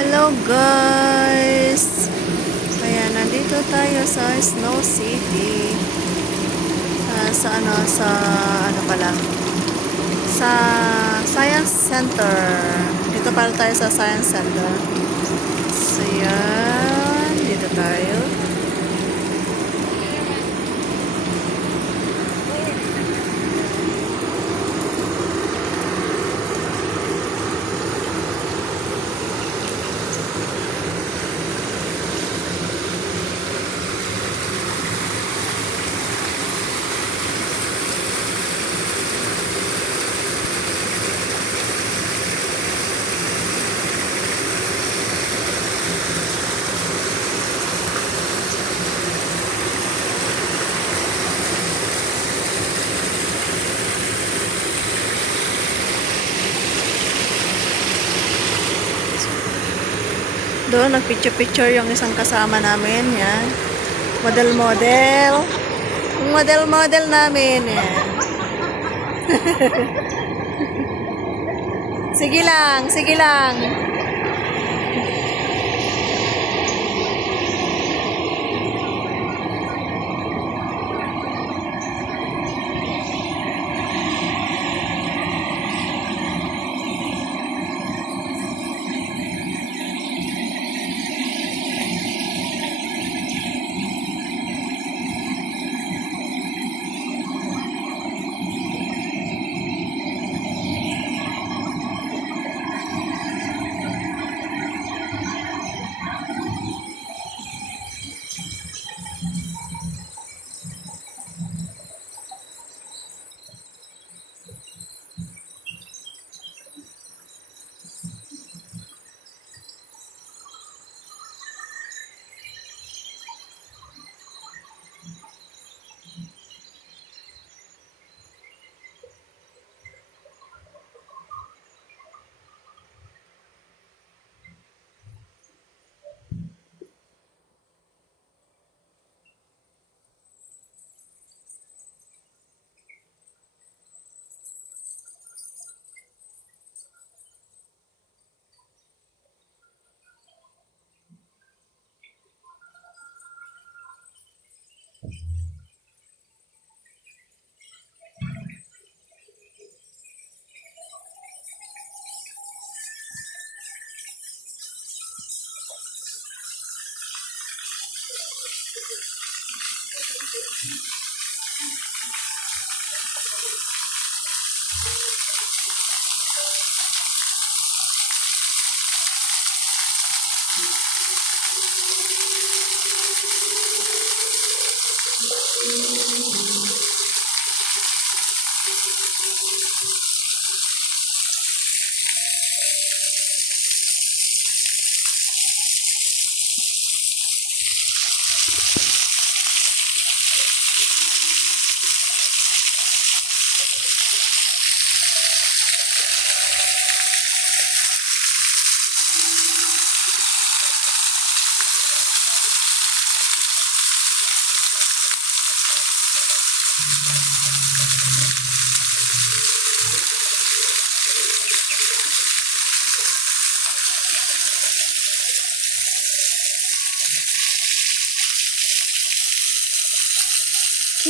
Hello guys! Ayan, nandito tayo sa Snow City. Sa Science Center. Dito pala tayo sa Science Center. So yan, dito tayo. Doon, nagpicture-picture yung isang kasama namin. Yan. Model-model. Yung model-model namin. Yan. Sige lang, sige lang.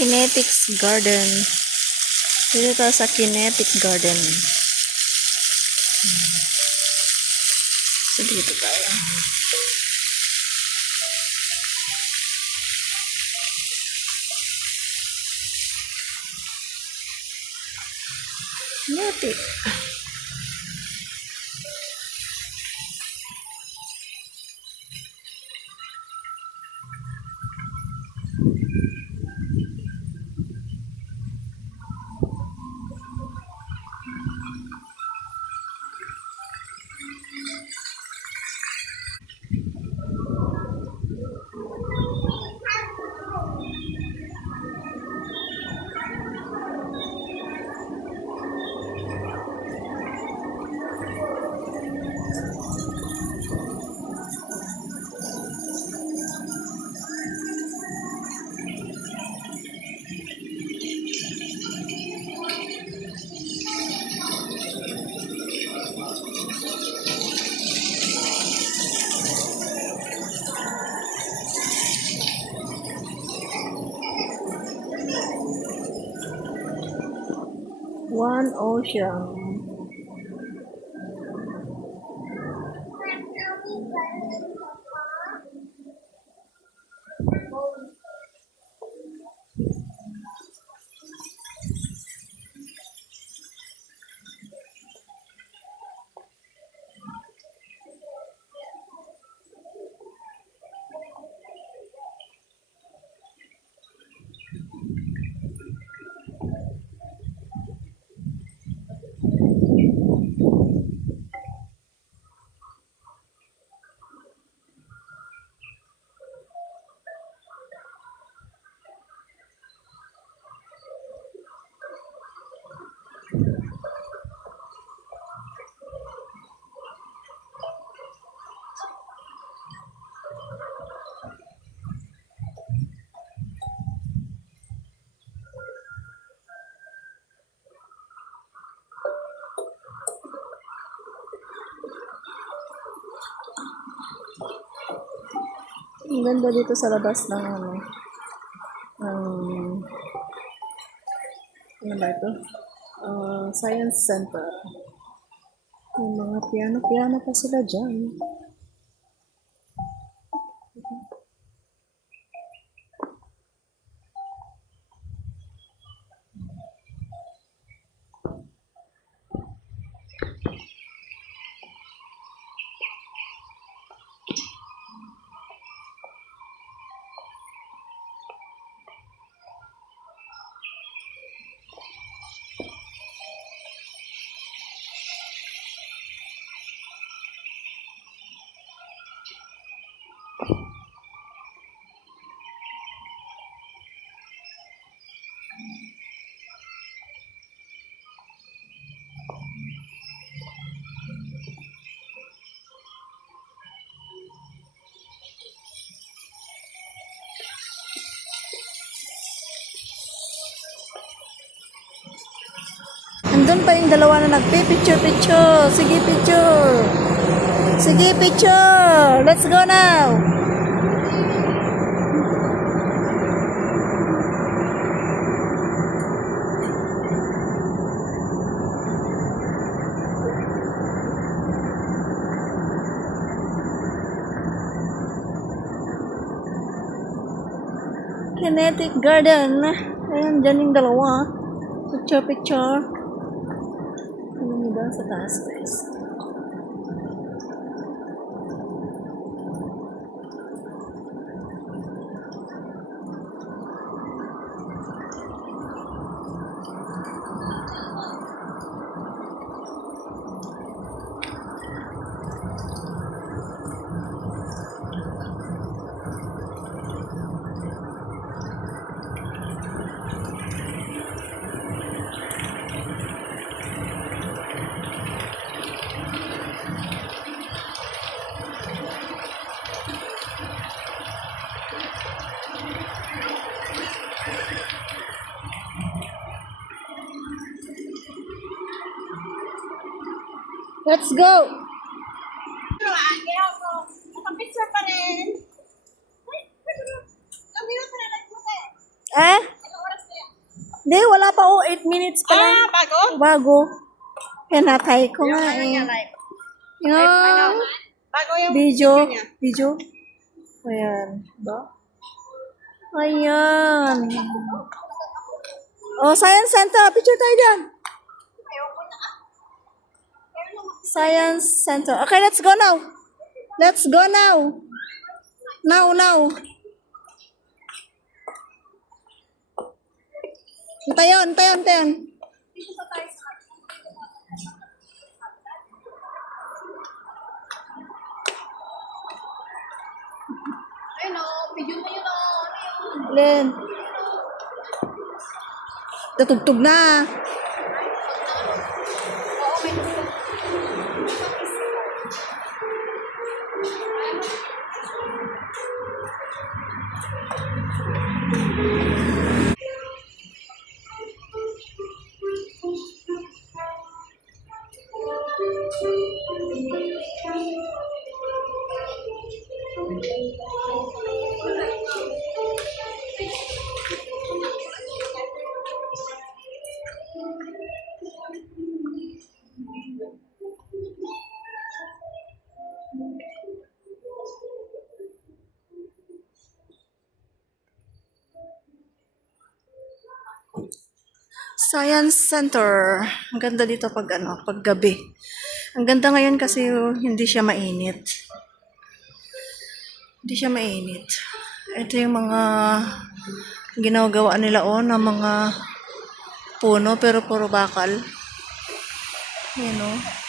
Kinetics Garden. Dito tayo sa Kinetic Garden. So, dito tayo. Kinetic. Indian Ocean. Ang ganda dito sa labas ng ano ba ito? Science Center. May mga piano-piano pa sila dyan. Andun pa yung dalawa na nagpi-picture-picture. Sige, picture. Sige, picture. Let's go now. Kinetic Garden. Ayan, dyan yung dalawa. Picture-picture. Ano nyo ba sa taas, guys? Let's go! Picture pa rin. Ilang minuto na nagpunta eh. Eh? Ilang oras na yan? Hindi, wala pa. 8 minutes pa lang. Bago? Bago. Pinatay ko nga Ano niya, eh. like, Yung bago yung video. niya. Video. Ayan. Ba? Ayan. Oh, Science Center. Picture tayo dyan. Ayoko na. Science Center. Okay, let's go now. Let's go now. Now. Antayon. Ayun o, video na yun o. Len. Tutugtog na. Oo, may gusto. Science Center. Ang ganda dito pag pag gabi. Ang ganda ngayon kasi hindi siya mainit. Hindi siya mainit. Ito yung mga ginagawa nila na mga puno pero puro bakal. Yan o.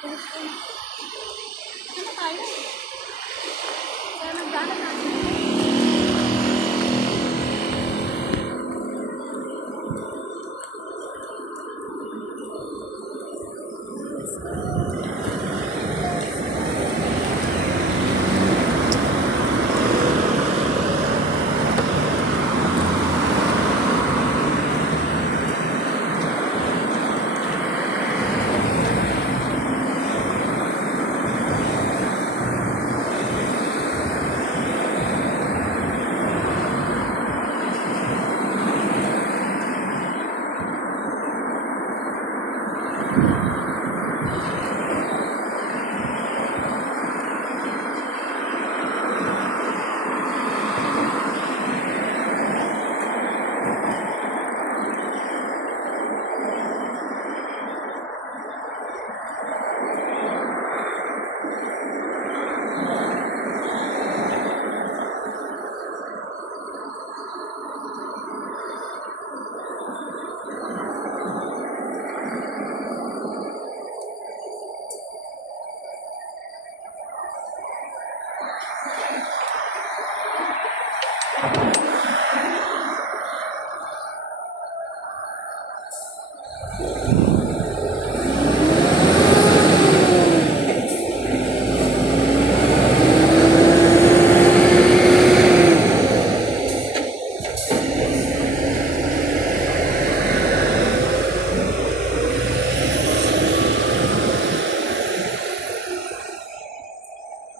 Ito na tayo. Kaya nagdaanan natin.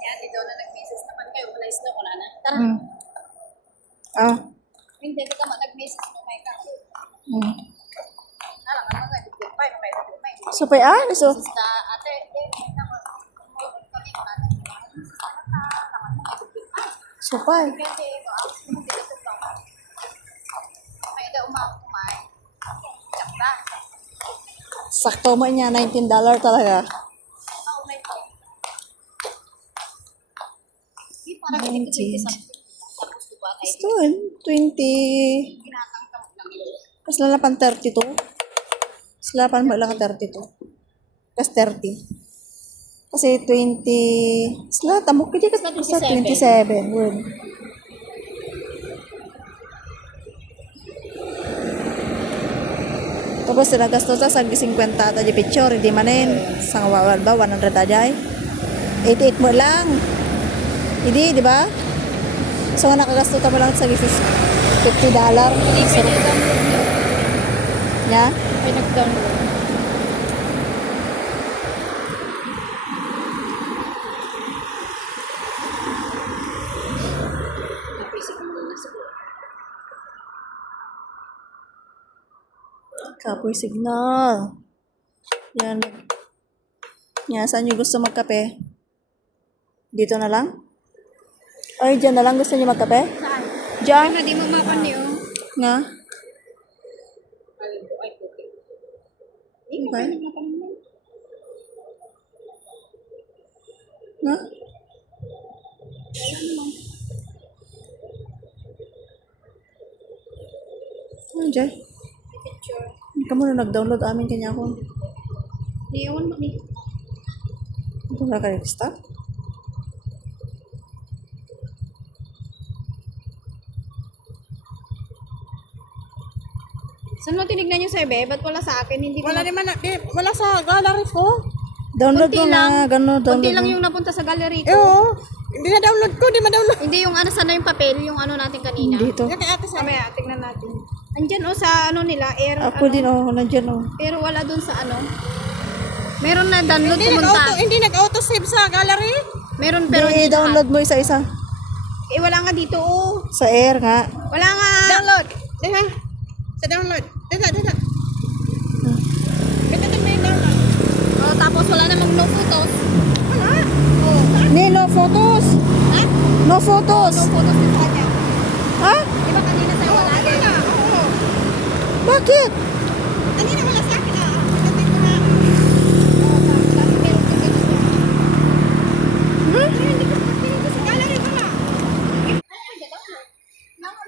Yan, di daw na nag-message naman kayo. Malayas na, wala na. Tara. Ah. Hindi ka nag-message mo may ka. Mm. Alam ka mga dipit pa, may dipit pa. So, pa so, Sa ate, may naman. Kami naman. so, pa Kasi, hindi ka sa may daw umay. Tsaka. sakto mo niya, $19 talaga. Umay pa. Hindi parang hindi sa tapos diba tayo. Ito, 20, Ginatang mo ng kas lalapan 32. Kas lalapan mo lang 32. Kas 30. Kasi 20, sila, tamok hindi ka sa 27. Word. Tapos sila gasto sa 50 ta di picture, hindi manin. Sa wawal ba, 100 tajay. 88 mo lang. Hindi, di ba? So, nakagasto mo lang sa $50. Hindi So, pinag-download niyo. nya? Pinag-download. Kapoy signal. Yan. Yan, saan nyo gusto magkape? Dito na lang? Ay, dyan na lang gusto nyo magkape? Saan? Dyan? Hindi mo mapan niyo. Nga? Ay, puti. Okay. Nga? Ah, dyan. Kamu na nag-download amin kanya ako. Iyon mo ni. Ito na kayo, stop. Saan mo tinignan yung survey? Ba't wala sa akin? Hindi ko Wala naman, wala sa gallery ko. Download Konti mo na, gano'n, Kunti download lang mo. yung napunta sa gallery ko. Oo. Hindi na download ko, di ma-download. Hindi yung ano, sana yung papel, yung ano natin kanina. Dito. Yan kay ate sa Mamaya, tignan natin. Andyan o sa ano nila, air, Ako din, nandyan, pero wala dun sa ano. Meron na download Hindi pumunta. hindi nag-auto save sa gallery. Meron pero hindi lahat. I-download mo isa-isa. Eh wala nga dito oh. Sa air nga. Wala nga. Download. Diba? Sa download. Dito. Ito may download. Oh, tapos wala namang no photos. Wala. Oh. Ni, no photos. Ha? No photos. No photos din sa kanya. Ha? Di ba kanina sa'yo wala din? Oo. Bakit? Kanina wala sa akin ah. Pagdating ko na. Dati meron din ganun siya. Hindi ko sa gallery ko na.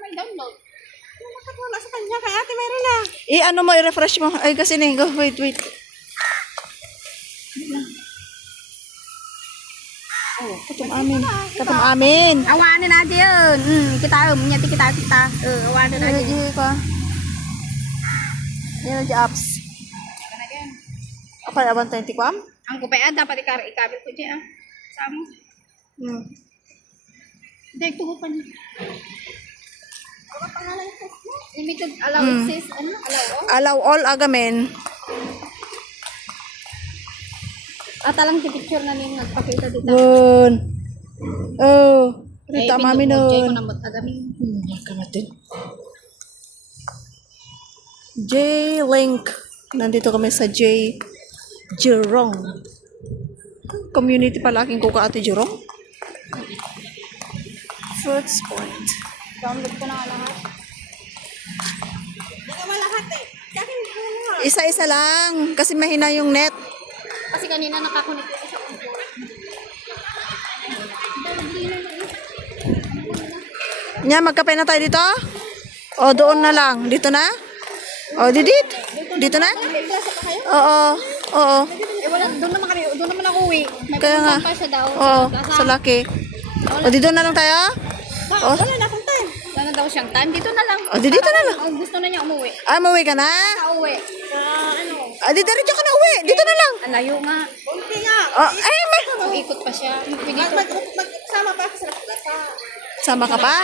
May download. Bakit wala sa kanya? Kay ate meron na. Ano mo, i-refresh mo. Ay, kasi na, go, wait. Oh, katum amin. Awanin aja yun. Kita nyati kita. Awanin aja. Energy ko. Energy apps. Apa abang 20 kwam? Ang kupaya dapat ikabil ko dyan. Sama. Hindi, tuhupan niya. Limited allowances. Ano? Allow all agamen. Talang picture na niyong nagpakita dito. Nun. Oh. Rita mami Jay ko nun. na matagamin. Kamatin. J-Link. Nandito kami sa Jurong. Community pala aking kuka ate Jurong. Fruits Point. Download ko na nga lahat. Hindi naman lahat eh. Kaya hindi ko na. Isa-isa lang. Kasi mahina yung net. Kasi kanina nakakonect ko sa computer. Nya, magkape na tayo dito? O, doon na lang. Dito na? O, dito na? Oo. Wala, doon naman ako uwi. May Kaya nga. pupuntahan pa siya daw. Oo, sa laki. O, dito na lang tayo? O, Wala na akong time. Wala na daw siyang time. Dito na lang. O, dito na lang. Oh, gusto na niya umuwi. Mauwi ka na? Nakauwi. Diretso ka na uwi. Dito na lang. Ang layo nga. Kunti nga. Ikot pa siya. Pwede ko. Magsama pa ako sa lasa. Sama ka pa?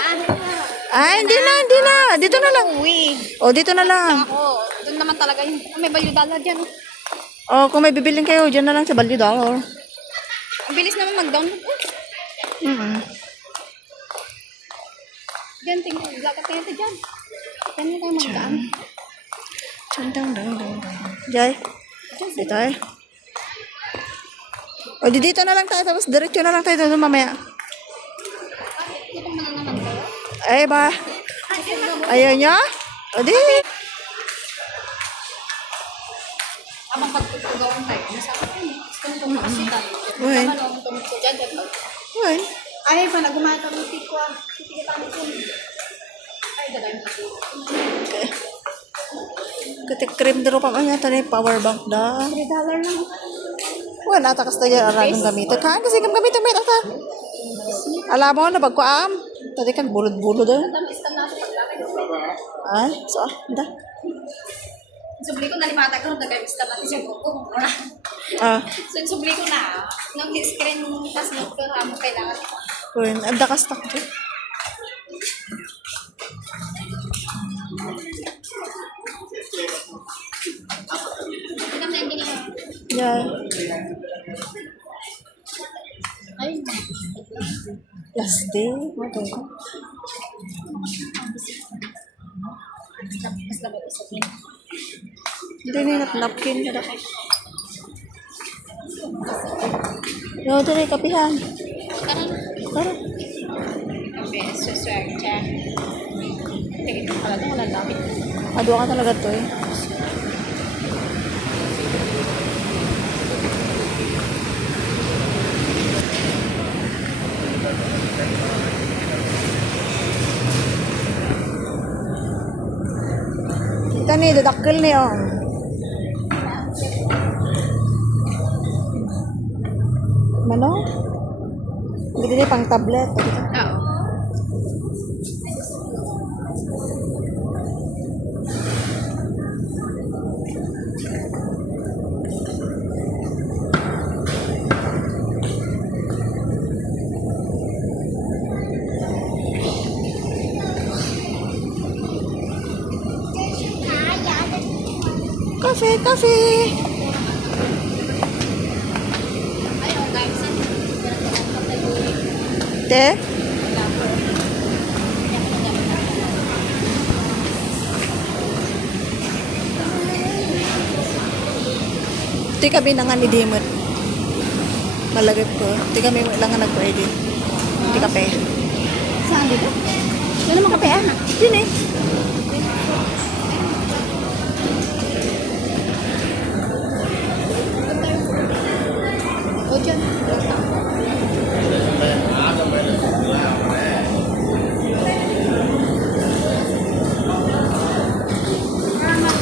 Hindi na. Dito na lang. Uwi. O, dito na lang. Ako. Doon naman talaga yung may value dollar dyan. O, kung may bibilin kayo, dyan na lang sa Value Dollar. Ang bilis naman mag-download. Diyan, tingnan. Lakat kayo ito dyan. Diyan na tayo magkaan. Jai, dito eh. O, dito na lang tayo. Tapos diretso na lang tayo doon mamaya. Dito mo na naman kayo. Ay ba? Ayaw niya? O, di. Abang pagtutugawan tayo. Masakit yun. Gusto mo tumakasita. Uy. Ano ang tumot ko dyan? Uy. Ay, pa nagumata ng tikwa. Titigatan ko. Ay, gagawin ko. Katik cream daro pa man yata ni power bank da. $3 lang. Wala ta kasta ya aradong gamito. Kan kasi gamito may ta. Alam mo na bagkuam. Tadi kan bulod-bulod daw. Iskan na ako paglaki. Ay, so da. Subli ko na limata ko. Nag-iskan natin siya ko. So, subli ko na. Nang screen tas ng mo kailangan. Kun ada ka stock to. Tingnan na yung ganyan. Yeah. Ay, Last day. Okay. mas labot sa akin. Hindi na napkin kada. Yo, dali kapihan. Karan. Tara. Okay, swerte. Tingin ko pala ito. Walang damit. Adwa ka talaga to eh. Kita ni, dadakkel ni oh. Ano? Hindi pang tablet. Oo. Cafe, cafe. Ayun, guys. Te? Ito yung kabinangan ni Dimot. Malagay ko. Ito yung kami lang nga nag-pwede. Ito yung kape. Saan dito? Yan naman kape ah. Yun eh. O dyan.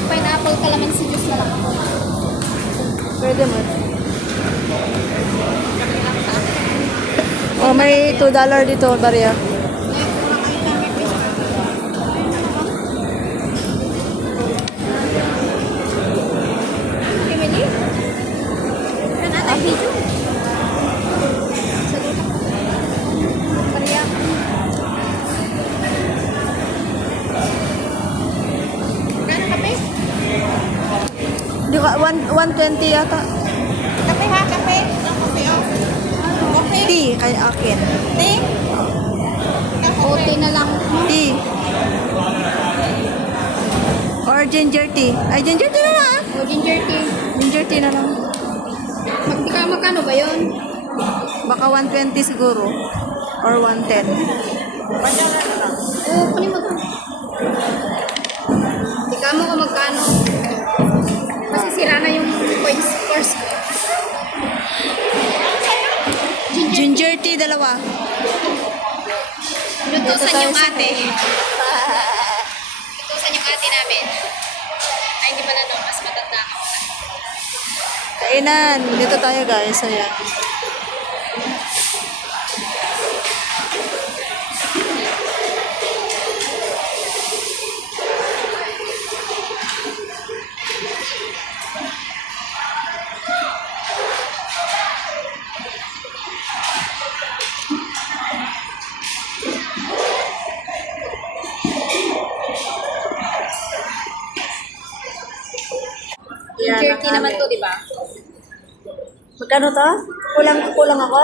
Pineapple calamansi juice na lang ako. Pwede mo. Oh, may $2 dito, barya. Emily? Kan ada hijau. Maria. Kan kape? Di ka, 120 yata. Kape ha, kape. Kape oh. Kape. Tea, kaya akin. Tea. Ote na lang. Tea. Or ginger tea. Ay, ginger tea na lang ah. O ginger tea. Ginger tea na lang. Magkano ba yun? Baka 120 siguro. Or 110. Oo, kunin mo to. Tika mo kung magkano. Kasi sira na yung points course. Ginger tea, dalawa. Inutusan tayo yung sa- ate. Inutusan yung ate namin. Ay, hindi pala no, mas matanda ako. Kainan. Dito tayo guys. Ayan. Ginger tea naman to, di ba? Magkano to? Kulang ako?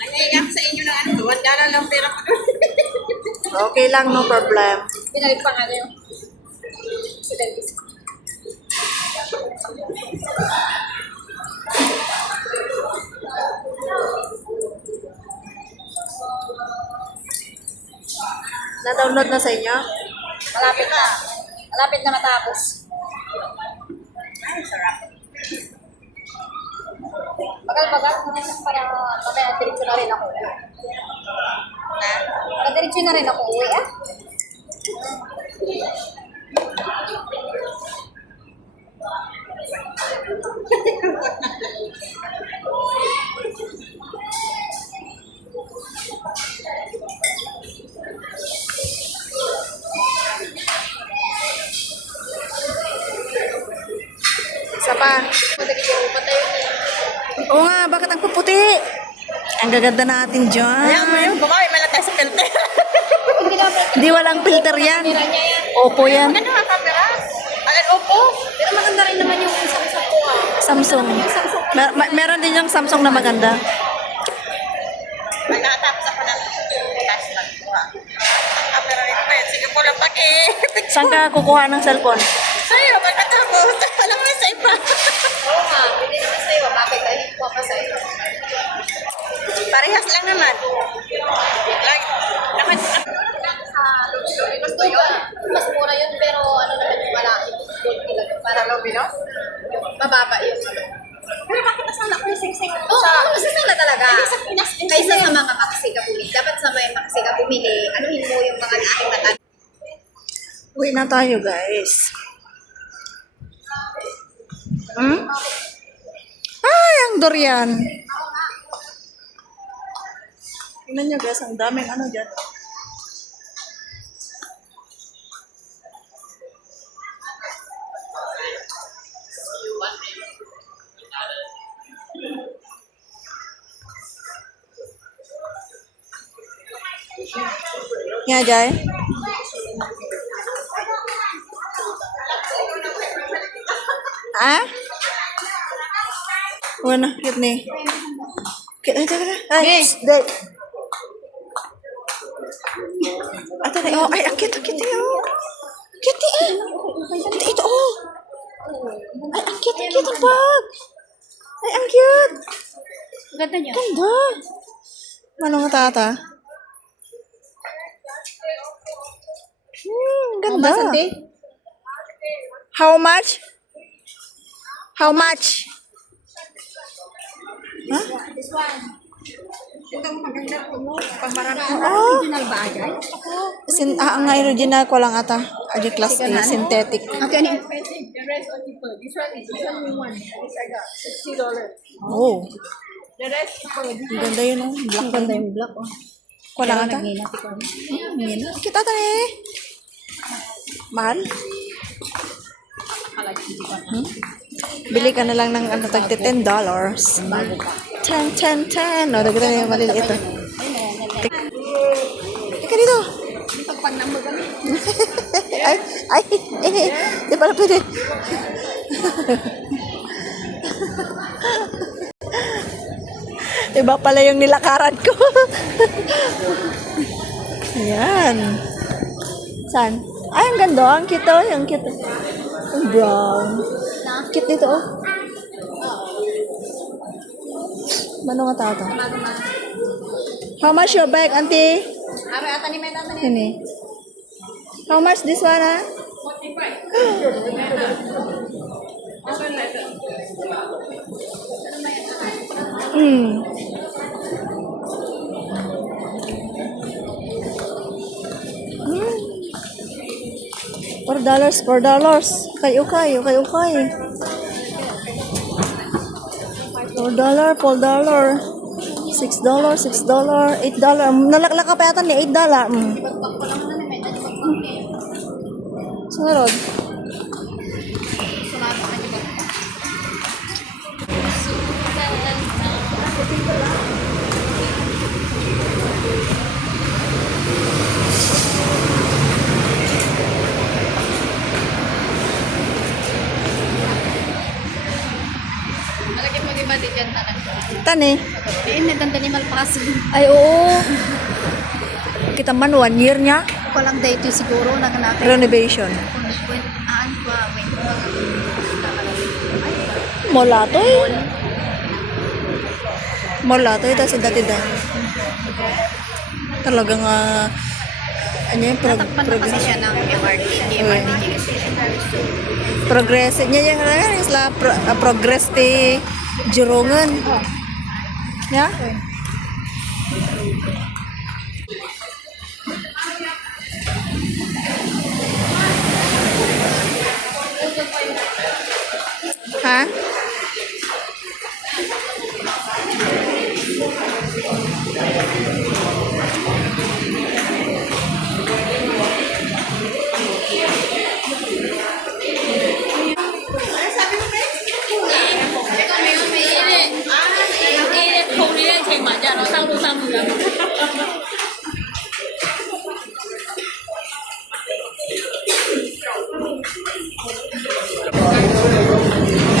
Nangiyak sa inyo ng ano, $1 lang pera ko doon. Okay lang, no problem. Pinalit pa nga niyo. Pinalit. Na-download na sa inyo? Malapit na. Malapit na matapos. Ay, sarap. Bagal-bagal para mamaya diretso na rin ako. Para diretso na rin ako uwi ah. Isa pa. Oo nga, bakit ang puputi? Ang gaganda natin dyan. Ayan mo yun, bumawi man lang tayo sa filter. Hindi na ba? Hindi walang filter yan. Kamera niya yan. Opo yan. Ano nga camera? Ayan, opo. Pero maganda rin naman yung Samsung ko ah. Samsung. Meron din yung Samsung na maganda. May nakatapos ako ng flash magkuha. Ang camera rin pa yun. Sige ko lang paki. Saan ka kukuha ng cellphone? Sa'yo, pagkatapos. Alam mo sa iba. Oo nga, pwede naman sa'yo. Bakit ay ko pa sa'yo? Parehas lang naman. Like, naman, Mas mura. Mas mura yun, pero ano naman yung malaki. Gold talaga. Para Binos? mababa yung ano. Pero bakit nasala ko yung sing-sing? Oo, masasala talaga. Hindi sa Pinas. Kaysa sa mga makasiga bumili. Dapat sa may makasiga bumili, anuhin mo yung mga lahing mata. Uwi na tayo guys. Hmm? Ay, ang ang durian. Tingnan nyo guys, ang daming ano dyan. Nga Jai. Ah? Wala, cute ni. Cute, ay, dai. Ate na, oh, ay, ang cute oh. Cute eh. Ito, oh. Ay, ang cute ang bag. Ay, ang cute. Ganda niya. Ganda. Manong tata? Ganda. How much? How much? Huh? This one. Itong maganda po mo. Pambarana. Oh. Original ba agay? Ang original ko lang ata. Adi class A, synthetic. Okay, ni. The rest are cheaper. This one new one. This I got $60. Oh. The rest cheaper. Ang ganda yun oh. Black. Ganda yung black, oh. Ko lang ata. Naghinati ko. Yan. Kita ata eh. Mahal? Bili ka na lang ng ano, tagti $10. Bago pa. 10. O, dagdag na yung maliliit ito. Teka dito. Dito pag namo kami. Ay, di pala pwede. Iba pala yung nilakaran ko. Ayan. Saan? Ay, ang ganda. Ang cute oh. Ang cute. Ang brown. Cute dito oh. Mano nga tata? How much your bag, auntie? Are ata ni Meta ni. Ini. How much this one, ah? Hmm. $4. Kayo. $4, $4. $6, $8. Nalaklak ka pa yata ni $8. Pagpag ko lang na ni Meta di pagpag ni. Sunod. Sumama ka di ba? Malagyan mo di ba di dyan na Tani. eh, naganda ni Malpaso. Ay, oo. Kita man 1 year niya. Walang day to siguro na natin. Renovation. Aan pa, wait. Mola to eh. Mola to eh. Tapos dati dahil. Talagang ano yung Natakpan na kasi siya ng MRT. MRT kasi siya. progress niya yung isla progress ti Jurungan. Ya? Ha?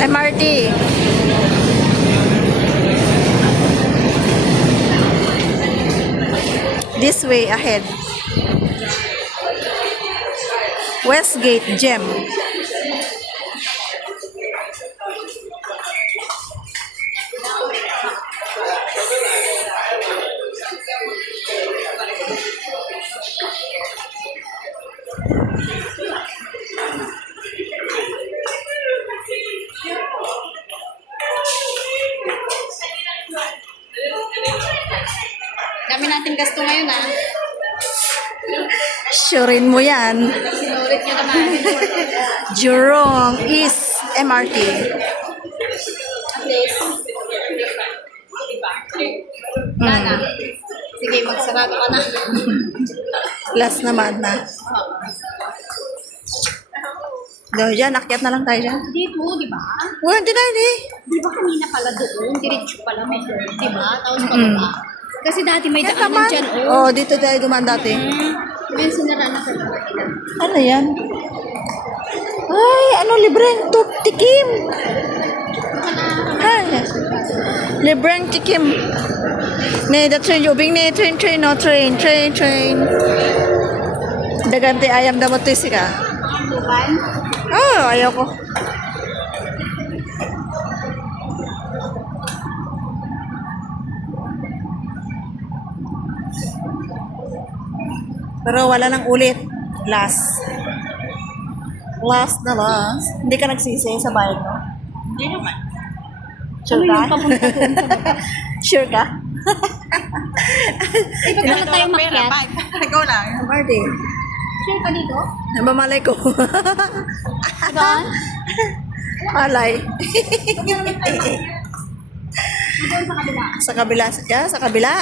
MRT. This way ahead. Westgate Gem. Dami natin gasto ngayon ah. Surein mo yan. Sinulit nyo naman. Jurong East MRT. At least. Wala na. Sige, magsarado ka na. Last naman na. Doon dyan, akyat na lang tayo dyan. Dito, di ba? Well, hindi na, hindi. Di ba kanina pala doon? Diretso pala may doon, di ba? Tapos pababa. Kasi dati may Yan daanan naman. dyan, Oh, dito tayo dumaan dati. Ngayon sinara na sa mga. Ano yan? Ay, ano, libreng tikim. Ay, libreng tikim. Ne, the train, ubing ne, train, no, train. Dagante ayam damot to ka. Bukan? Oh, ayaw ko. Pero wala nang ulit. Last. Last na last. Hindi ka nagsisi sa bayad mo? Hindi naman. Sure Ano ka? yung papunta doon sa baba? Sure ka? Eh, ba't wala tayong makyat? Ikaw lang. Marty, Sure ka dito? nabamalay ko. Diba? Alay. Doon sa kabila. Sa kabila. Sa kabila.